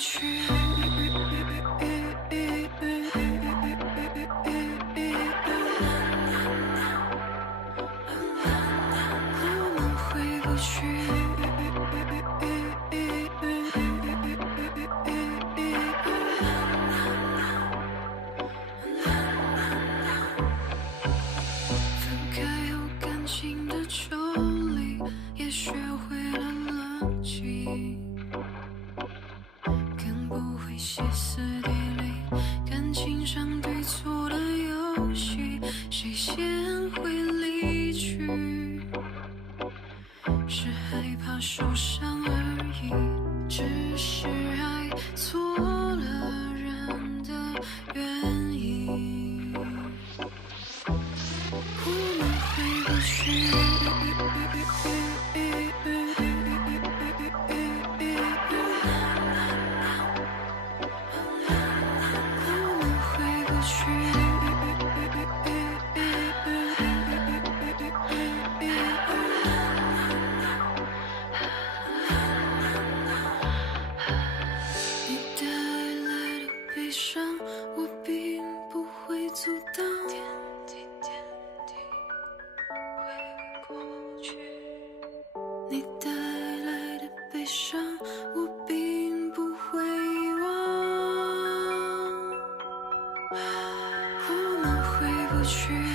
去。我们回不去。分开后感情的抽离，也学会了冷静，更不会歇斯底里。感情上对错的游戏，谁先会离去？是害怕受伤而已，只是爱错了人的原因。我们回不去。我们回不去。你带来的悲伤，我并不会阻挡。点滴点滴会过去。你带来的悲伤，我并不会遗忘。我们回不去。